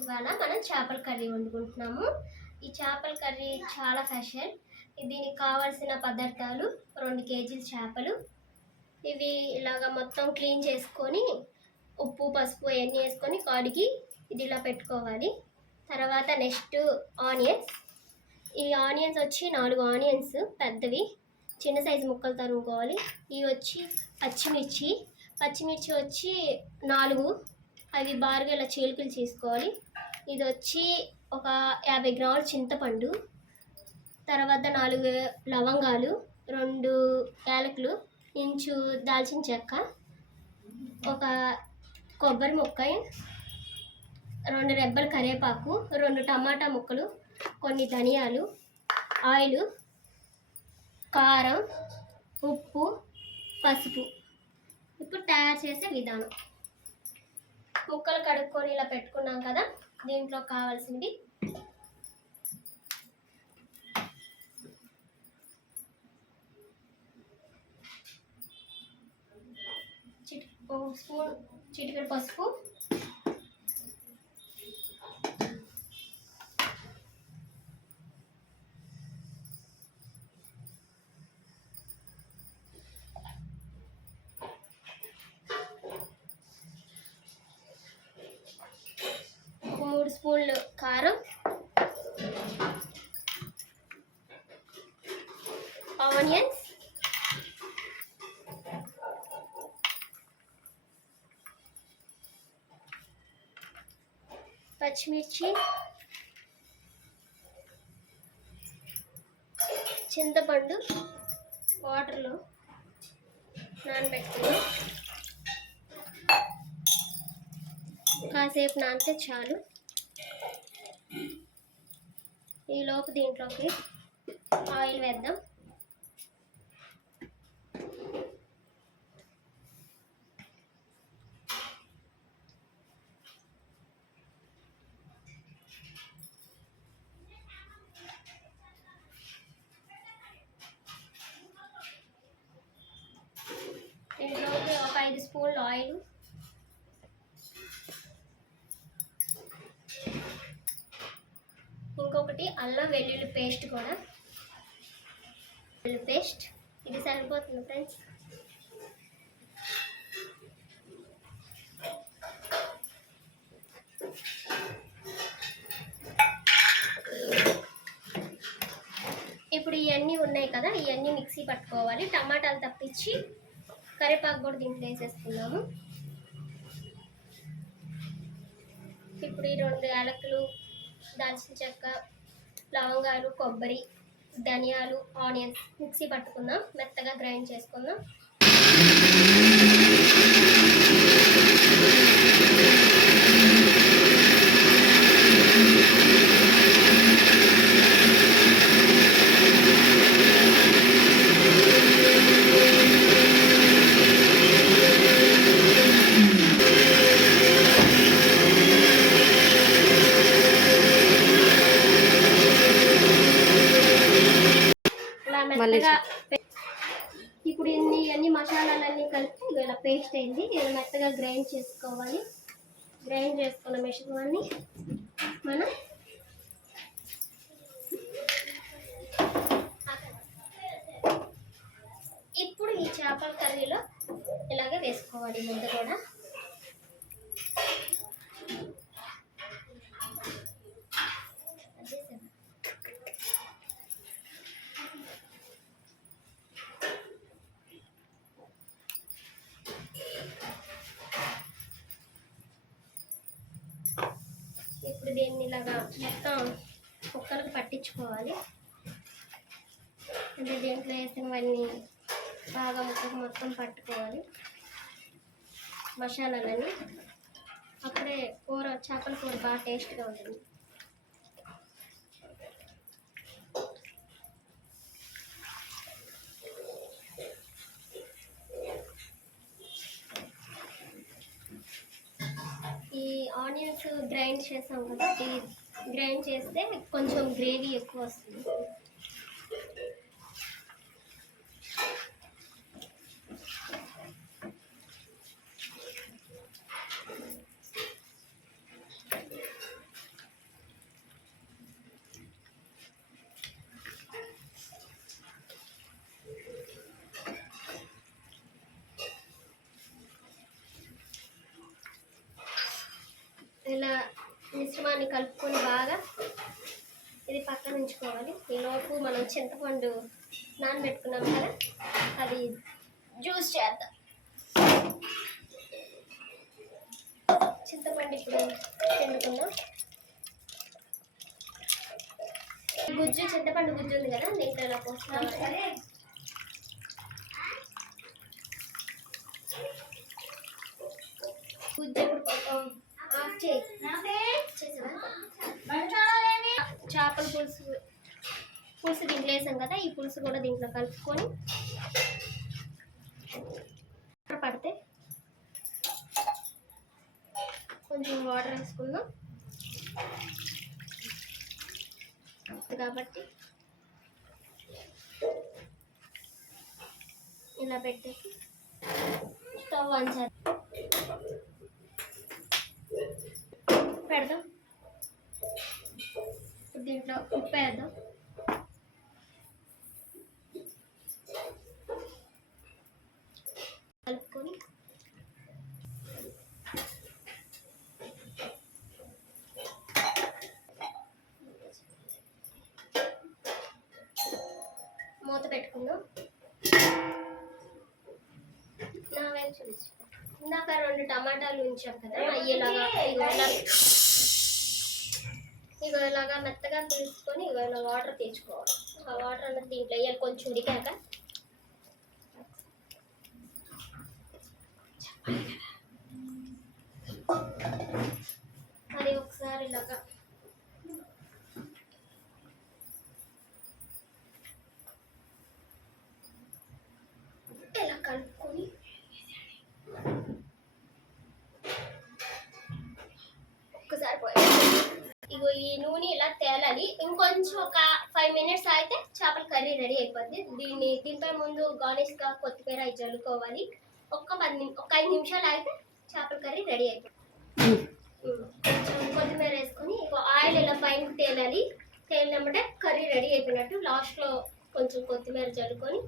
ఇవాళ మనం చేపల కర్రీ వండుకుంటున్నాము. ఈ చేపల కర్రీ చాలా స్పెషల్. దీనికి కావాల్సిన పదార్థాలు 2 కేజీల చేపలు. ఇవి ఇలాగా మొత్తం క్లీన్ చేసుకొని ఉప్పు పసుపు అవన్నీ వేసుకొని కడిగి ఇది ఇలా పెట్టుకోవాలి. తర్వాత నెక్స్ట్ ఆనియన్స్. ఈ ఆనియన్స్ వచ్చి 4 ఆనియన్స్ పెద్దవి చిన్న సైజు ముక్కలు తరుగుకోవాలి. ఇవి వచ్చి పచ్చిమిర్చి వచ్చి 4, అవి బారుగా ఇలా చీలికలు చేసుకోవాలి. ఇది వచ్చి ఒక 50 గ్రాముల చింతపండు, తర్వాత 4 లవంగాలు, 2 యాలకులు, ఇంచు దాల్చిన చెక్క, ఒక కొబ్బరి ముక్క, 2 రెబ్బల కరివేపాకు, 2 టమాటా ముక్కలు, కొన్ని ధనియాలు, ఆయిల్, కారం, ఉప్పు, పసుపు. ఇప్పుడు తయారు చేసే విధానం. ముక్కలు కడుక్కొని ఇలా పెట్టుకున్నాం కదా, దీంట్లో కావాల్సింది స్పూన్ చిటికెడు పసుపు, ఒక 3 స్పూన్లు కారం, ఆనియన్స్, పచ్చిమిర్చి, చింతపండు వాటర్లో నానబెట్టుకుని కాసేపు నానితే చాలు. ఈలోపు దీంట్లోకి ఆయిల్ వేద్దాం. దీంట్లోకి ఒక 5 స్పూన్లు ఆయిల్, ఇంకొకటి అల్లం వెల్లుల్లి పేస్ట్ కూడా, పేస్ట్ ఇది సరిపోతుంది ఫ్రెండ్స్. ఇప్పుడు ఇవన్నీ ఉన్నాయి కదా, ఇవన్నీ మిక్సీ పట్టుకోవాలి. టమాటాలు తప్పించి కరివేపాకు కూడా దీంట్లో వేసేసుకున్నాము. ఇప్పుడు ఈ 2 యాలకులు, దాల్చిన చెక్క, లవంగాలు, కొబ్బరి, ధనియాలు, ఆనియన్స్ మిక్సీ పట్టుకుందాం, మెత్తగా గ్రైండ్ చేసుకుందాం. ఇప్పుడు ఇవన్నీ మసాలాలన్నీ కలిపి ఇలా పేస్ట్ అయింది. ఇలా మెత్తగా గ్రైండ్ చేసుకోవాలి. గ్రైండ్ చేసుకున్న మిశ్రమాన్ని మనం ఇప్పుడు ఈ చేపల కర్రీలో ఇలాగే వేసుకోవాలి. ముద్ద కూడా ఇప్పుడు దీన్ని ఇలాగా మొత్తం ముక్కలకు పట్టించుకోవాలి. అంటే దీంట్లో వేసినవన్నీ బాగా ముక్కకు మొత్తం పట్టుకోవాలి మసాలాలని. అప్పుడే చేపల కూర బాగా టేస్ట్గా ఉంటుంది. ఈ ఆనియన్స్ గ్రైండ్ చేసాం కదా, గ్రైండ్ చేస్తే కొంచెం గ్రేవీ ఎక్కువ వస్తుంది. ఇలా మిశ్రమాన్ని కలుపుకొని బాగా ఇది పక్కన ఉంచుకోవాలి. ఈలోపు మనం చింతపండు నానబెట్టుకున్నాం కదా, అది జ్యూస్ చేద్దాం. చింతపండు ఇప్పుడు పిండుకుందాం. గుజ్జు, చింతపండు గుజ్జు ఉంది కదా, దీంట్లో ఇలా పోస్తున్నాం. గుజ్జు ఇప్పుడు ఆఫ్ చేపల పులుసు దీంట్లో వేసాం కదా, ఈ పులుసు కూడా దీంట్లో కలుపుకొని పడితే కొంచెం వాటర్ వేసుకుందాం కాబట్టి ఇలా పెట్టేసి స్టవ్ ఆన్ చేద్దాం, పెడదాం. దీంట్లో ఉప్పు వేద్దాం. కలుపుకొని మూత పెట్టుకుందాం. నా వైపు చూపించు. ఇందాక 2 టమాటాలు ఉంచాం కదా, ఇలాగా మెత్తగా తీసుకొని ఇలా వాటర్ తెచ్చుకోవాలి. ఆ వాటర్ అన్నది దీంట్లో వేయాలి. కొంచెం ఉడికాక అది ఒకసారి ఇలాగా ఇలా కలుపుకొని ఒక్కసారి ఇగో ఈ నూనె ఇలా తేలాలి. ఇంకొంచెం ఒక 5 మినిట్స్ అయితే చేపల కర్రీ రెడీ అయిపోద్ది. దీనిపై ముందు గార్నిష్ గా కొత్తిమీర అవి చల్లుకోవాలి. ఒక 5 నిమిషాలు అయితే చేపల కర్రీ రెడీ అయిపోతుంది. కొంచెం కొత్తిమీర వేసుకొని ఆయిల్ ఇలా పైన తేలాలి. తేలినప్పుడే కర్రీ రెడీ అయిపోయినట్టు. లాస్ట్లో కొంచెం కొత్తిమీర చల్లుకొని